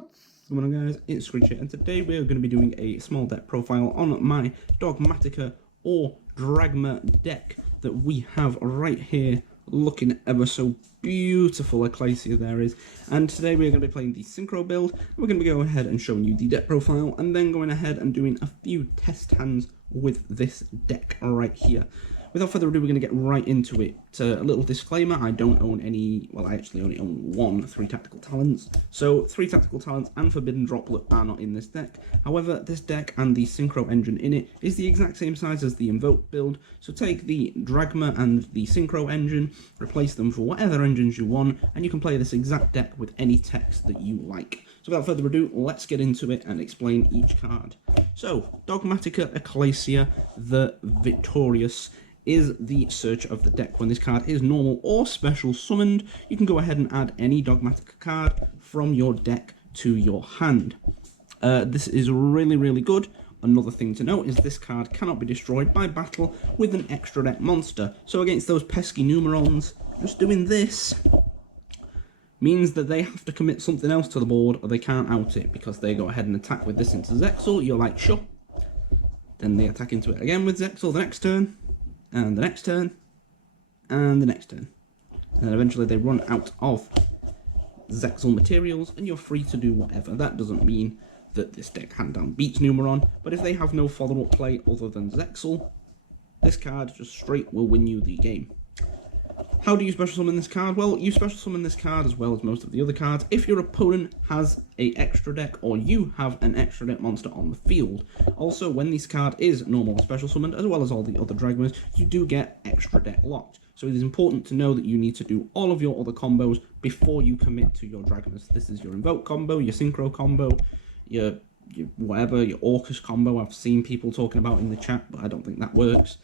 What's going on, guys? It's Screech here, and today we're going to be doing a small deck profile on my Dogmatica or Dragma deck that we have right here, looking ever so beautiful. Ecclesia there is. And today we're going to be playing the Synchro build. We're going to be going ahead and showing you the deck profile, and then going ahead and doing a few test hands with this deck right here. Without further ado, we're going to get right into it. A little disclaimer, I don't own any, well, I actually only own 3 tactical talents. So 3 tactical talents and Forbidden Droplet are not in this deck. However, this deck and the Synchro Engine in it is the exact same size as the Invoke build. So take the Dragma and the Synchro Engine, replace them for whatever engines you want, and you can play this exact deck with any text that you like. So without further ado, let's get into it and explain each card. So, Dogmatica Ecclesia, the Victorious, is the search of the deck. When this card is normal or special summoned, you can go ahead and add any Dogmatica card from your deck to your hand. This is really good. Another thing to note is this card cannot be destroyed by battle with an extra deck monster. So against those pesky Numerons, just doing this means that they have to commit something else to the board, or they can't out it, because they go ahead and attack with this into Zexal. You're like, sure. Then they attack into it again with Zexal the next turn, and the next turn, and the next turn. And then eventually they run out of Zexal materials, and you're free to do whatever. That doesn't mean that this deck hand down beats Numeron, but if they have no follow-up play other than Zexal, this card just straight will win you the game. How do you special summon this card? Well, you special summon this card as well as most of the other cards if your opponent has an extra deck or you have an extra deck monster on the field. Also, when this card is normal or special summoned, as well as all the other Dragmas, you do get extra deck locked. So it is important to know that you need to do all of your other combos before you commit to your Dragmas. This is your Invoke combo, your Synchro combo, your whatever, your Orcus combo I've seen people talking about in the chat, but I don't think that works.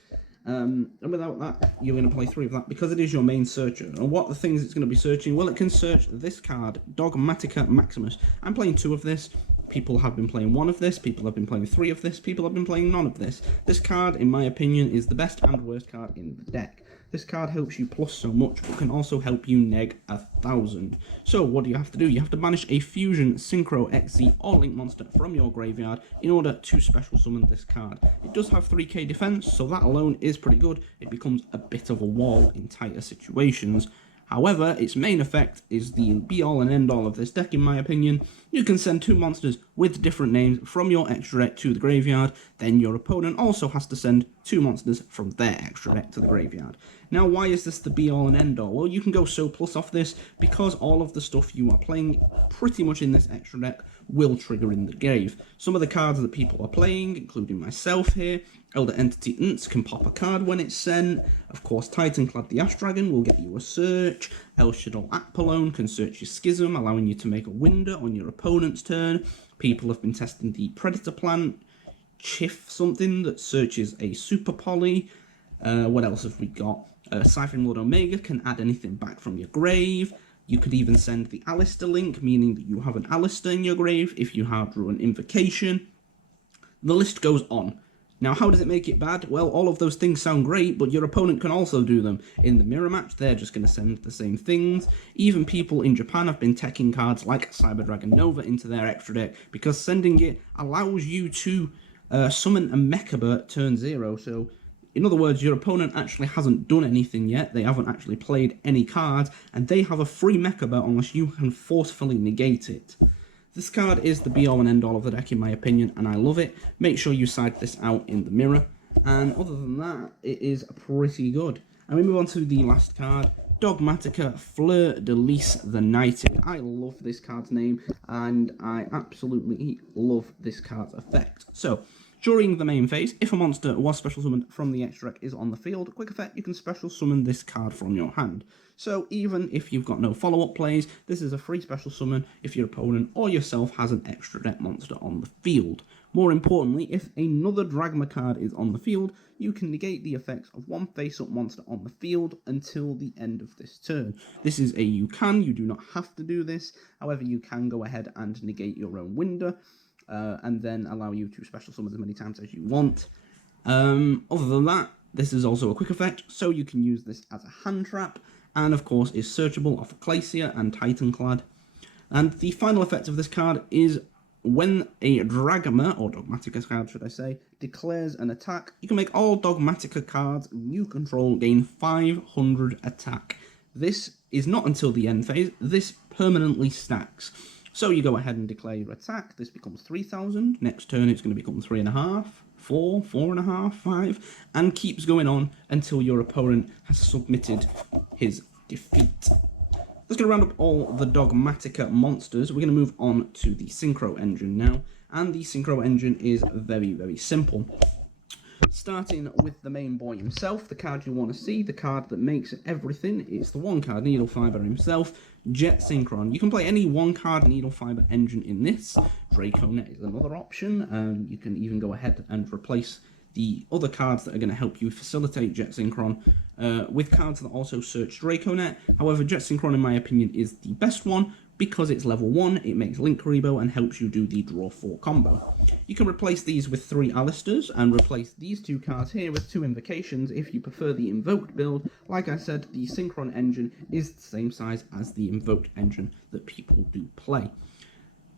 And without that, you're going to play 3 of that, because it is your main searcher. And what the things it's going to be searching? Well, it can search this card, Dogmatica Maximus. I'm playing 2 of this. People have been playing 1 of this. People have been playing 3 of this. People have been playing none of this. This card, in my opinion, is the best and worst card in the deck. This card helps you plus so much, but can also help you neg 1,000. So what do you have to do? You have to banish a Fusion Synchro XZ or Link monster from your graveyard in order to special summon this card. It does have 3k defense, so that alone is pretty good. It becomes a bit of a wall in tighter situations. However, its main effect is the be-all and end-all of this deck, in my opinion. You can send 2 monsters with different names from your extra deck to the graveyard, then your opponent also has to send 2 monsters from their extra deck to the graveyard. Now, why is this the be-all and end-all? Well, you can go so plus off this, because all of the stuff you are playing pretty much in this extra deck will trigger in the grave. Some of the cards that people are playing, including myself here, Elder Entity Unts can pop a card when it's sent. Of course, Titanclad the Ash Dragon will get you a search. El Shaddai Apollo can search your Schism, allowing you to make a window on your opponent's turn. People have been testing the Predator Plant, Chiff something that searches a Super Poly. What else have we got? Siphon Lord Omega can add anything back from your grave. You could even send the Alistair link, meaning that you have an Alistair in your grave if you have drew an Invocation. The list goes on. Now, how does it make it bad? Well, all of those things sound great, but your opponent can also do them. In the mirror match, they're just going to send the same things. Even people in Japan have been teching cards like Cyber Dragon Nova into their extra deck, because sending it allows you to summon a Mechaba turn 0, so in other words, your opponent actually hasn't done anything yet, they haven't actually played any cards, and they have a free Mechaba unless you can forcefully negate it. This card is the be-all and end-all of the deck, in my opinion, and I love it. Make sure you side this out in the mirror, and other than that, it is pretty good. And we move on to the last card, Dogmatica Fleur de Lis the Knighted. I love this card's name, and I absolutely love this card's effect. So, during the main phase, if a monster was special summoned from the extra deck is on the field, quick effect, you can special summon this card from your hand. So even if you've got no follow-up plays, this is a free special summon if your opponent or yourself has an extra deck monster on the field. More importantly, if another Dragma card is on the field, you can negate the effects of one face-up monster on the field until the end of this turn. This is a you do not have to do this, however you can go ahead and negate your own window. And then allow you to special summon as many times as you want. Other than that, this is also a quick effect, so you can use this as a hand trap, and of course is searchable off Ecclesia and Titanclad. And the final effect of this card is when a Dragma, or Dogmatica card should I say, declares an attack, you can make all Dogmatica cards you control gain 500 attack. This is not until the end phase, this permanently stacks. So you go ahead and declare your attack, this becomes 3,000, next turn it's going to become 3.5, 4, 4.5, 5, and keeps going on until your opponent has submitted his defeat. That's going to round up all the Dogmatica monsters. We're going to move on to the Synchro Engine now, and the Synchro Engine is very, very simple. Starting with the main boy himself, the card you want to see, the card that makes everything, it's the one card Needle Fiber himself, Jet Synchron. You can play any one card Needle Fiber engine in this. Draconet is another option. You can even go ahead and replace the other cards that are going to help you facilitate Jet Synchron with cards that also search Draconet. However, Jet Synchron, in my opinion, is the best one because it's level 1, it makes Link Rebo and helps you do the Draw 4 combo. You can replace these with 3 Alistairs and replace these 2 cards here with 2 Invocations if you prefer the Invoked build. Like I said, the Synchron Engine is the same size as the Invoked Engine that people do play.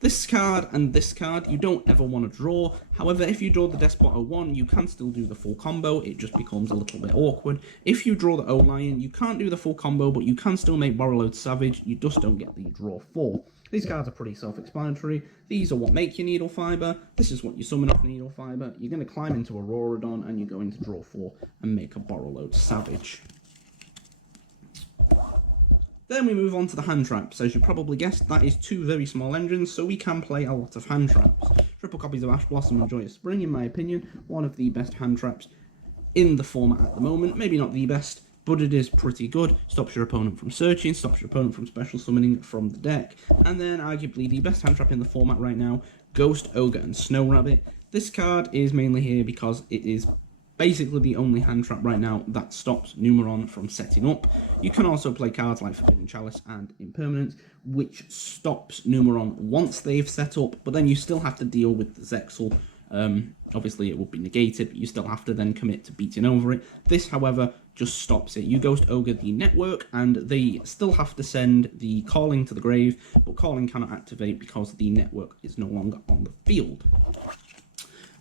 This card and this card, you don't ever want to draw. However, if you draw the Despot 01, you can still do the full combo. It just becomes a little bit awkward. If you draw the O-Lion, you can't do the full combo, but you can still make Borreload Savage. You just don't get the draw 4. These cards are pretty self-explanatory. These are what make your Needle Fiber. This is what you summon off Needle Fiber. You're going to climb into Auroradon, and you're going to draw 4 and make a Borreload Savage. Then we move on to the hand traps. As you probably guessed, that is 2 very small engines, so we can play a lot of hand traps. Triple copies of Ash Blossom and Joyous Spring, in my opinion, one of the best hand traps in the format at the moment. Maybe not the best, but it is pretty good. Stops your opponent from searching, stops your opponent from special summoning from the deck. And then, arguably, the best hand trap in the format right now, Ghost, Ogre, and Snow Rabbit. This card is mainly here because it is basically the only hand trap right now that stops Numeron from setting up. You can also play cards like Forbidden Chalice and Impermanence, which stops Numeron once they've set up, but then you still have to deal with the Zexal. Obviously it would be negated, but you still have to then commit to beating over it. This, however, just stops it. You Ghost Ogre the network, and they still have to send the Calling to the grave, but Calling cannot activate because the network is no longer on the field.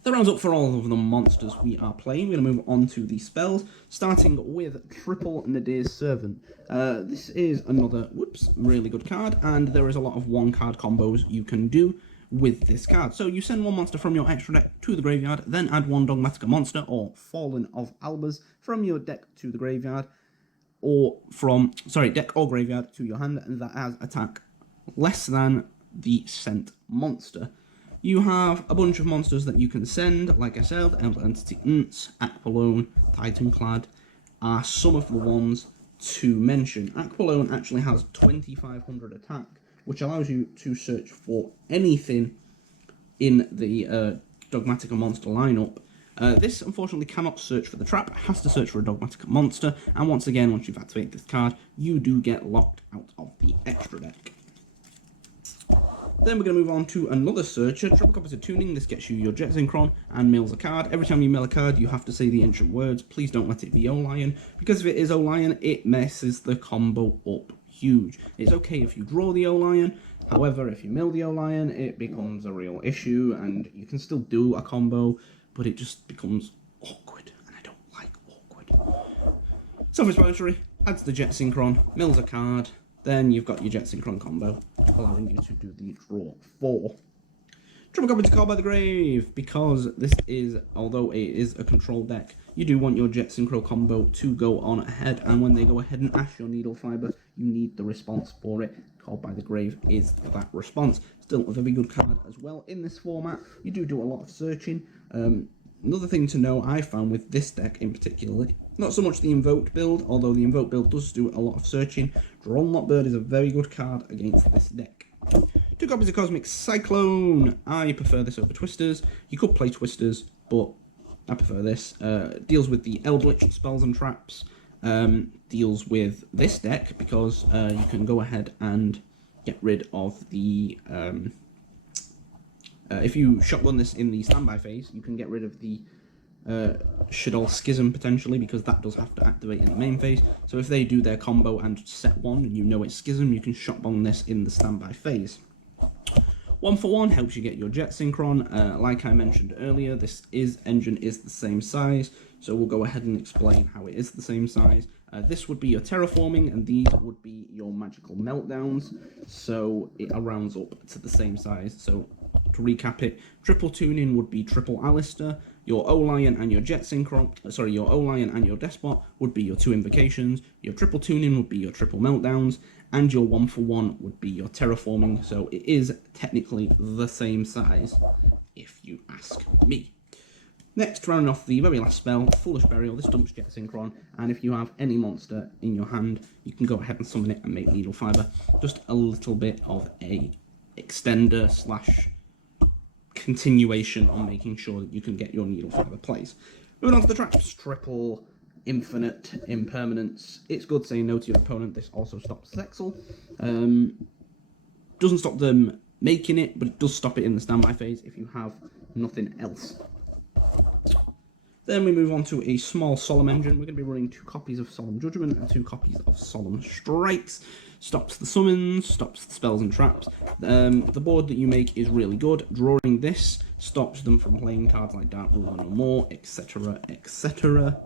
That rounds up for all of the monsters we are playing. We're going to move on to the spells, starting with Triple Nadir's Servant. This is another, really good card, and there is a lot of one-card combos you can do with this card. So you send one monster from your extra deck to the graveyard, then add one Dogmatica monster, or Fallen of Albers, from your deck to the graveyard, or from, deck or graveyard to your hand, and that has attack less than the sent monster. You have a bunch of monsters that you can send. Like I said, Elder Entity Unts, Aqualone, Titanclad are some of the ones to mention. Aqualone actually has 2,500 attack, which allows you to search for anything in the Dogmatica monster lineup. This, unfortunately, cannot search for the trap. It has to search for a Dogmatica monster. And once again, once you've activated this card, you do get locked out of the extra deck. Then we're going to move on to another searcher, Triple Copies of Tuning. This gets you your Jet Synchron and mills a card. Every time you mill a card, you have to say the ancient words. Please don't let it be O-Lion, because if it is O-Lion, it messes the combo up huge. It's okay if you draw the O-Lion, however, if you mill the O-Lion, it becomes a real issue, and you can still do a combo, but it just becomes awkward, and I don't like awkward. Self-explanatory, adds the Jet Synchron, mills a card, then you've got your Jet Synchron combo, allowing you to do the draw 4. Triple Copy to Call by the Grave, because this is, although it is a control deck, you do want your Jet Synchro combo to go on ahead, and when they go ahead and ash your Needle Fiber, you need the response for it. Called by the Grave is that response. Still a very good card as well in this format. You do a lot of searching. Another thing to know I found with this deck in particular, not so much the Invoked build, although the Invoked build does do a lot of searching. Droll Bird is a very good card against this deck. 2 copies of Cosmic Cyclone. I prefer this over Twisters. You could play Twisters, but I prefer this. Deals with the Eldritch spells and traps. Deals with this deck because you can go ahead and get rid of the... if you shotgun this in the standby phase, you can get rid of the Shadow Schism potentially, because that does have to activate in the main phase. So if they do their combo and set 1 and you know it's Schism, you can shot bomb this in the standby phase. 1-for-1 helps you get your Jet Synchron. Like I mentioned earlier, this engine is the same size, so we'll go ahead and explain how it is the same size. This would be your Terraforming, and these would be your Magical Meltdowns, so it rounds up to the same size. So to recap it, triple tuning would be triple Alistair, your Olion and your Jet Synchron, your Olion and your Despot would be your 2 invocations, your triple tuning would be your triple Meltdowns, and your 1-for-1 would be your Terraforming, so it is technically the same size, if you ask me. Next, rounding off the very last spell, Foolish Burial. This dumps Jet Synchron, and if you have any monster in your hand, you can go ahead and summon it and make Needle Fiber. Just a little bit of a extender / continuation on making sure that you can get your Needle Fiber plays. Moving on to the traps, triple Infinite Impermanence. It's good saying no to your opponent. This also stops Zexal. Doesn't stop them making it, but it does stop it in the standby phase if you have nothing else. Then we move on to a small Solemn Engine. We're going to be running 2 copies of Solemn Judgment and 2 copies of Solemn Strikes. Stops the summons, stops the spells and traps. The board that you make is really good. Drawing this stops them from playing cards like Dark Ruler No More, etc, etc.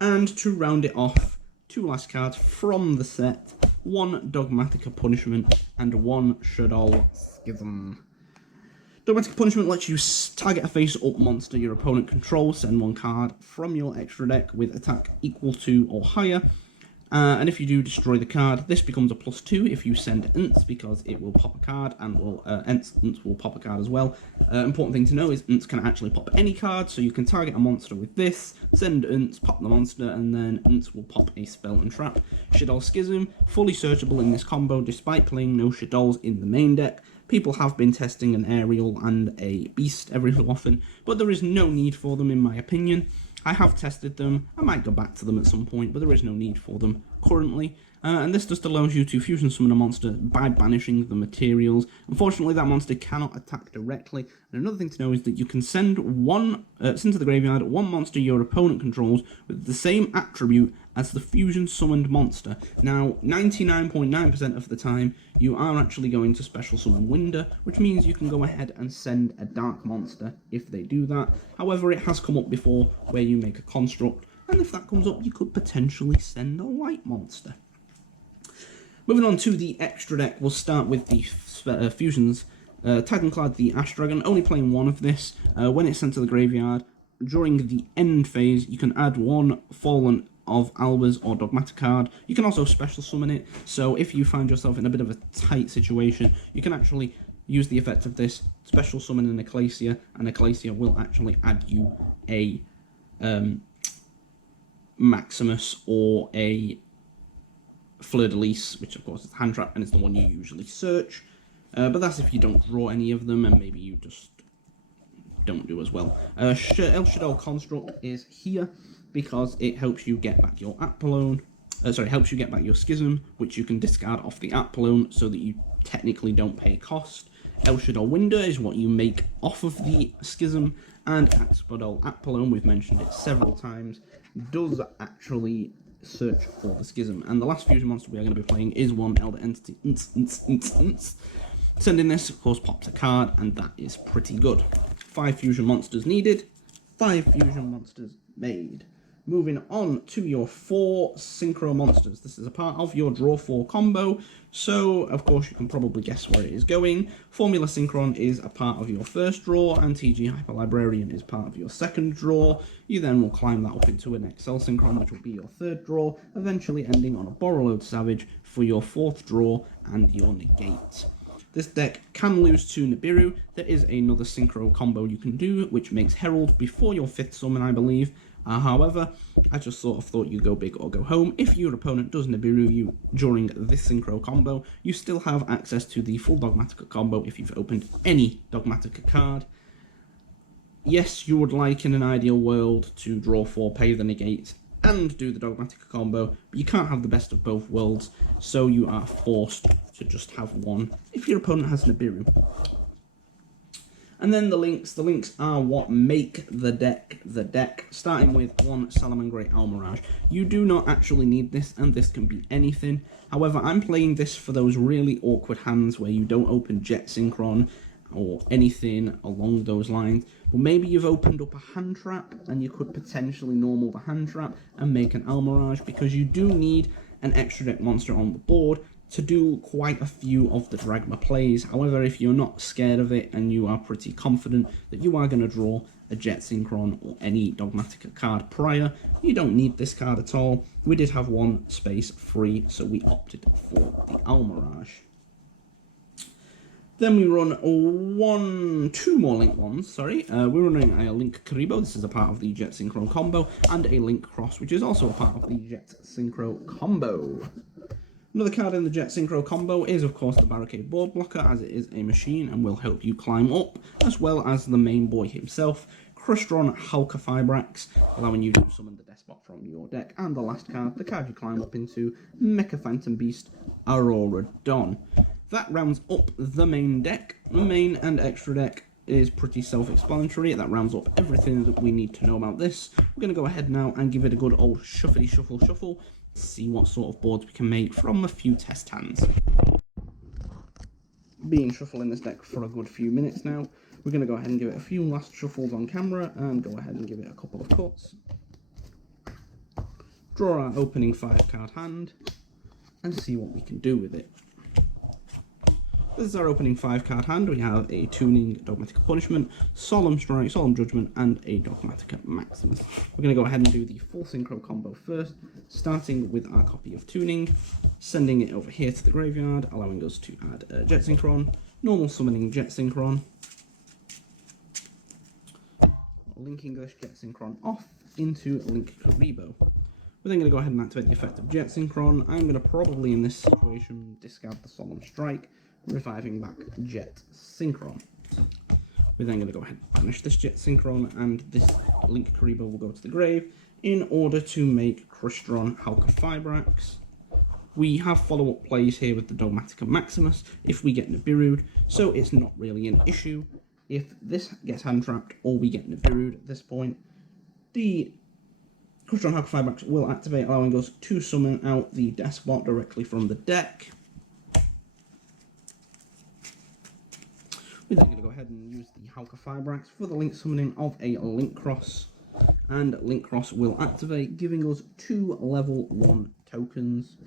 And to round it off, 2 last cards from the set. 1 Dogmatic Punishment and 1 Shadow Schism. Dogmatic Punishment lets you target a face-up monster your opponent controls, send 1 card from your extra deck with attack equal to or higher, and if you do destroy the card, this becomes a +2 if you send Unts, because it will pop a card, and Unts will pop a card as well. Important thing to know is Unts can actually pop any card, so you can target a monster with this, send Unts, pop the monster, and then Unts will pop a spell and trap. Shadow Schism, fully searchable in this combo despite playing no Shadows in the main deck. People have been testing an Aerial and a Beast every so often, but there is no need for them in my opinion. I have tested them, I might go back to them at some point, but there is no need for them currently. And this just allows you to fusion summon a monster by banishing the materials. Unfortunately, that monster cannot attack directly. And another thing to know is that you can send to the graveyard 1 monster your opponent controls with the same attribute as the fusion summoned monster. Now, 99.9% of the time, you are actually going to special summon Winder, which means you can go ahead and send a dark monster if they do that. However, it has come up before where you make a construct, and if that comes up, you could potentially send a light monster. Moving on to the extra deck, we'll start with the fusions. Titanclad, the Ash Dragon, only playing 1 of this. When it's sent to the graveyard, during the end phase, you can add 1 Fallen of Alba's or Dogmatic card. You can also special summon it, so if you find yourself in a bit of a tight situation, you can actually use the effect of this, special summon an Ecclesia, and Ecclesia will actually add you a Maximus or a Fleur-de-Lis, which of course is hand trap and it's the one you usually search, but that's if you don't draw any of them and maybe you just don't do as well. El Shadow Construct is here because it helps you get back your helps you get back your Schism, which you can discard off the Apollo so that you technically don't pay cost. El Shadow Winder is what you make off of the Schism, and Axpodel Apollo, we've mentioned it several times, does actually search for the Schism. And the last fusion monster we are going to be playing is 1 Elder Entity. Sending this, of course, pops a card, and that is pretty good. 5 fusion monsters needed, 5 fusion monsters made. Moving on to your 4 Synchro monsters. This is a part of your Draw 4 combo, so of course you can probably guess where it is going. Formula Synchron is a part of your first draw, and TG Hyper Librarian is part of your second draw. You then will climb that up into an Excel Synchron, which will be your third draw, eventually ending on a Borrowload Savage for your 4th draw and your negate. This deck can lose to Nibiru. There is another Synchro combo you can do, which makes Herald before your 5th summon, I believe. However, I just sort of thought you go big or go home. If your opponent does Nibiru you during this Synchro combo, you still have access to the full Dogmatica combo if you've opened any Dogmatica card. Yes, you would like in an ideal world to draw 4, pay the negate, and do the Dogmatica combo, but you can't have the best of both worlds, so you are forced to just have one if your opponent has Nibiru. And then the links are what make the deck, starting with one Salamangreat Almirage. You do not actually need this, and this can be anything. However, I'm playing this for those really awkward hands where you don't open Jet Synchron or anything along those lines. But maybe you've opened up a hand trap, and you could potentially normal the hand trap and make an Almirage, because you do need an extra deck monster on the board to do quite a few of the Dragma plays. However, if you're not scared of it and you are pretty confident that you are going to draw a Jet Synchron or any Dogmatica card prior, you don't need this card at all. We did have one space free, so we opted for the Almirage. Then we run two more Link ones, sorry. We're running a Link Karibo, this is a part of the Jet Synchro Combo, and a Link Cross, which is also a part of the Jet Synchro Combo. Another card in the Jet Synchro Combo is, of course, the Barricade Board Blocker, as it is a machine and will help you climb up, as well as the main boy himself, Crystron Halka Fibrax, allowing you to summon the Despot from your deck. And the last card, the card you climb up into, Mecha Phantom Beast, Aurora Dawn. That rounds up the main deck. The main and extra deck is pretty self-explanatory. That rounds up everything that we need to know about this. We're going to go ahead now and give it a good old shuffly shuffle, see what sort of boards we can make from a few test hands. Being shuffling this deck for a good few minutes now, we're going to go ahead and give it a few last shuffles on camera and go ahead and give it a couple of cuts. Draw our opening 5-card hand and see what we can do with it. This is our opening 5-card hand. We have a Tuning Dogmatic Punishment, Solemn Strike, Solemn Judgment, and a Dogmatica Maximus. We're going to go ahead and do the full Synchro Combo first, starting with our copy of Tuning, sending it over here to the graveyard, allowing us to add Jet Synchron, normal summoning Jet Synchron, linking this Jet Synchron off into Link Karibo. We're then going to go ahead and activate the effect of Jet Synchron. I'm going to probably, in this situation, discard the Solemn Strike, reviving back Jet Synchron. We're then going to go ahead and banish this Jet Synchron, and this Link Karibo will go to the grave in order to make Crystron Halka Fibrax. We have follow-up plays here with the Dogmatica Maximus if we get Nibiru'd, so it's not really an issue. If this gets hand-trapped or we get Nibiru'd at this point, the Crystron Halka Fibrax will activate, allowing us to summon out the Despot directly from the deck. We're then going to go ahead and use the Halka Fibrax for the link summoning of a Link Cross, and Link Cross will activate, giving us 2 level 1 tokens.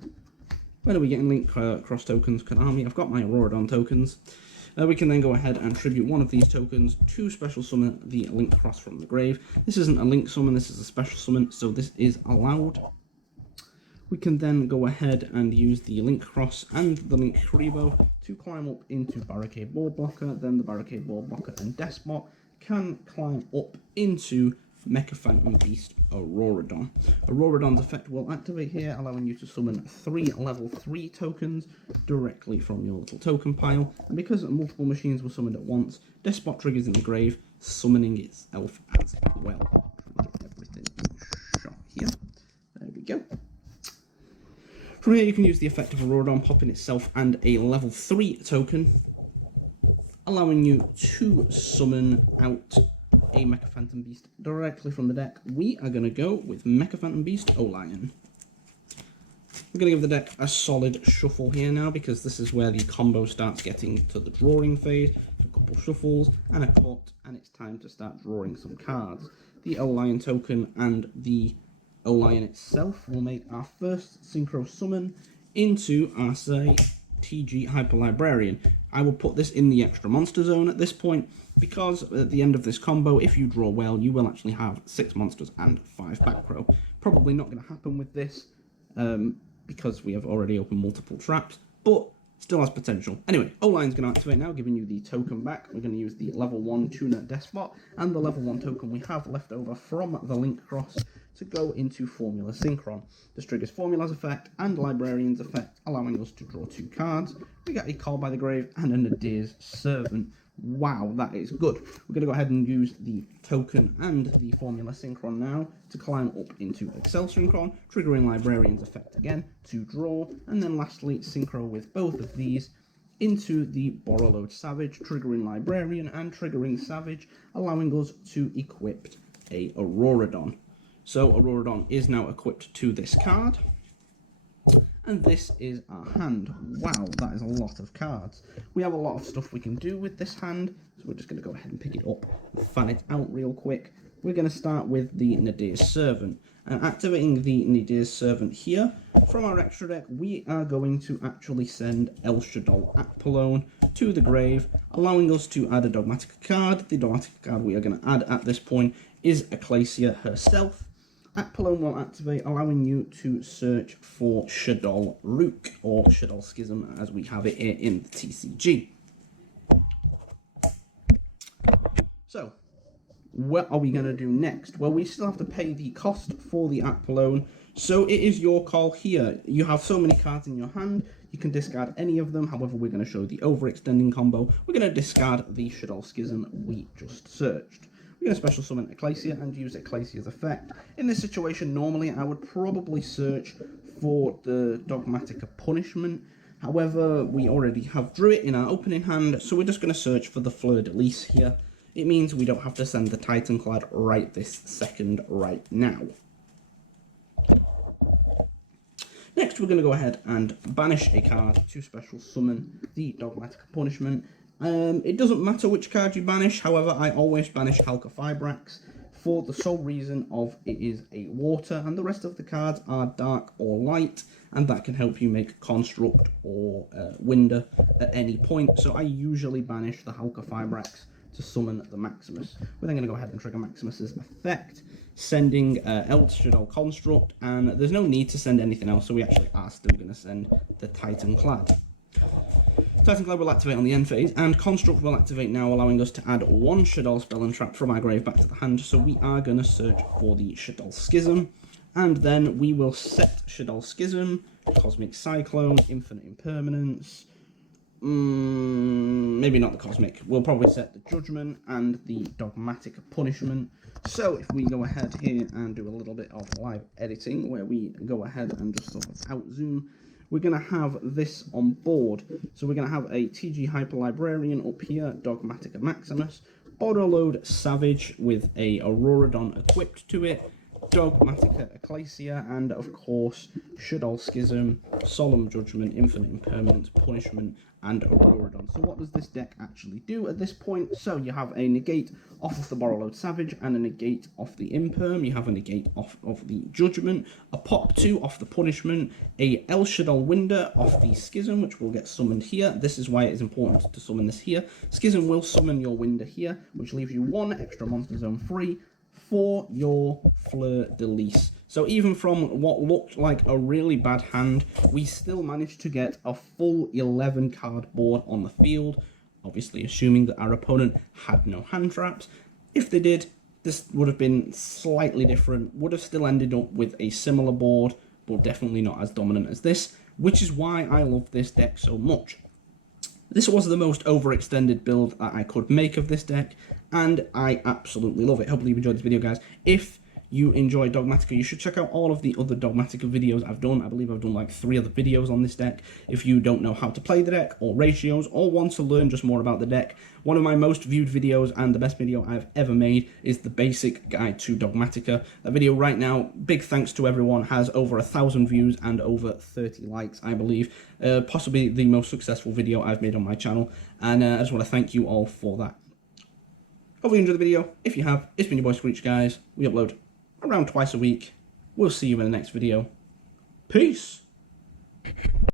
When are we getting Link Cross tokens, Konami? I've got my Aurora Dawn tokens. We can then go ahead and tribute one of these tokens to special summon the Link Cross from the grave. This isn't a Link summon, this is a special summon, so this is allowed. We can then go ahead and use the Link Cross and the Link Karibo to climb up into Barricade Board Blocker. Then the Barricade Board Blocker and Despot can climb up into Mecha Phantom Beast Aurora Dawn. Aurora Dawn's effect will activate here, allowing you to summon 3 level 3 tokens directly from your little token pile. And because multiple machines were summoned at once, Despot triggers in the grave, summoning itself as well. Get everything shot here. There we go. From here you can use the effect of Aurora Dawn, popping itself and a level 3 token, allowing you to summon out a Mecha Phantom Beast directly from the deck. We are going to go with Mecha Phantom Beast Olion. We're going to give the deck a solid shuffle here now, because this is where the combo starts getting to the drawing phase. A couple shuffles and a cut, and it's time to start drawing some cards. The Olion token and the Olion itself will make our first Synchro summon into our, say, TG Hyper Librarian. I will put this in the extra monster zone at this point, because at the end of this combo, if you draw well, you will actually have 6 monsters and 5 back row. Probably not going to happen with this, because we have already opened multiple traps, but still has potential. Anyway, Olion's going to activate now, giving you the token back. We're going to use the level 1 Tuner Despot, and the level 1 token we have left over from the Link Cross to go into Formula Synchron. This triggers Formula's effect and Librarian's effect, allowing us to draw 2 cards. We get a Call by the Grave and a Nadir's Servant. Wow, that is good. We're going to go ahead and use the token and the Formula Synchron now to climb up into Excel Synchron, triggering Librarian's effect again to draw, and then lastly Synchro with both of these, into the Borrowload Savage, triggering Librarian and triggering Savage, allowing us to equip a Auroradon. So Auroradon is now equipped to this card. And this is our hand. Wow, that is a lot of cards. We have a lot of stuff we can do with this hand, so we're just going to go ahead and pick it up and fan it out real quick. We're going to start with the Nadir's Servant. And activating the Nadir's Servant here, from our extra deck, we are going to actually send El Shaddoll Aquilone to the grave, allowing us to add a Dogmatica card. The Dogmatica card we are going to add at this point is Ecclesia herself. Aquilone will activate, allowing you to search for Shaddoll Rook, or Shaddoll Schism as we have it here in the TCG. So, what are we going to do next? Well, we still have to pay the cost for the Aquilone, so it is your call here. You have so many cards in your hand, you can discard any of them. However, we're going to show the overextending combo. We're going to discard the Shaddoll Schism we just searched. We're going to special summon Ecclesia and use Ecclesia's effect. In this situation, normally I would probably search for the Dogmatic Punishment. However, we already have drew it in our opening hand, so we're just going to search for the Fleur de Lis here. It means we don't have to send the Titanclad right this second, right now. Next, we're going to go ahead and banish a card to special summon the Dogmatic Punishment. It doesn't matter which card you banish, however, I always banish Halka Fibrax for the sole reason of it is a water, and the rest of the cards are dark or light, and that can help you make Construct or Winder at any point. So I usually banish the Halka Fibrax to summon the Maximus. We're then going to go ahead and trigger Maximus's effect, sending El Shaddoll Construct, and there's no need to send anything else, so we actually are still going to send the Titanclad. Titanclad will activate on the end phase, and Construct will activate now, allowing us to add one Shaddoll Spell and Trap from our grave back to the hand. So we are going to search for the Shaddoll Schism, and then we will set Shaddoll Schism, Cosmic Cyclone, Infinite Impermanence, maybe not the Cosmic, we'll probably set the Judgment and the Dogmatic Punishment. So if we go ahead here and do a little bit of live editing, where we go ahead and just sort of out zoom, we're going to have this on board. So we're going to have a TG Hyper Librarian up here, Dogmatica Maximus, Borrowload Savage with a Auroradon equipped to it, Dogmatica Ecclesia, and of course Shaddoll Schism, Solemn Judgment, Infinite Impermanence, Punishment, and Auroradon. So what does this deck actually do at this point? So you have a negate off of the Borrowload Savage and a negate off the Imperm. You have a negate off of the Judgment, a pop 2 off the Punishment, a El Shaddoll Winder off the Schism, which will get summoned here. This is why it is important to summon this here. Schism will summon your Winder here, which leaves you one extra Monster Zone free for your Fleur de Lis. So even from what looked like a really bad hand, we still managed to get a full 11 card board on the field, obviously assuming that our opponent had no hand traps. If they did, this would have been slightly different, would have still ended up with a similar board, but definitely not as dominant as this, which is why I love this deck so much. This was the most overextended build that I could make of this deck, and I absolutely love it. Hopefully you enjoyed this video, guys. If you enjoy Dogmatica, you should check out all of the other Dogmatica videos I've done. I believe I've done like 3 other videos on this deck. If you don't know how to play the deck, or ratios, or want to learn just more about the deck, one of my most viewed videos and the best video I've ever made is the basic guide to Dogmatica. That video right now, big thanks to everyone, has over 1,000 views and over 30 likes, I believe. Possibly the most successful video I've made on my channel, and I just want to thank you all for that. Hopefully you enjoyed the video. If you have, it's been your boy Screech, guys. We upload around twice a week. We'll see you in the next video. Peace!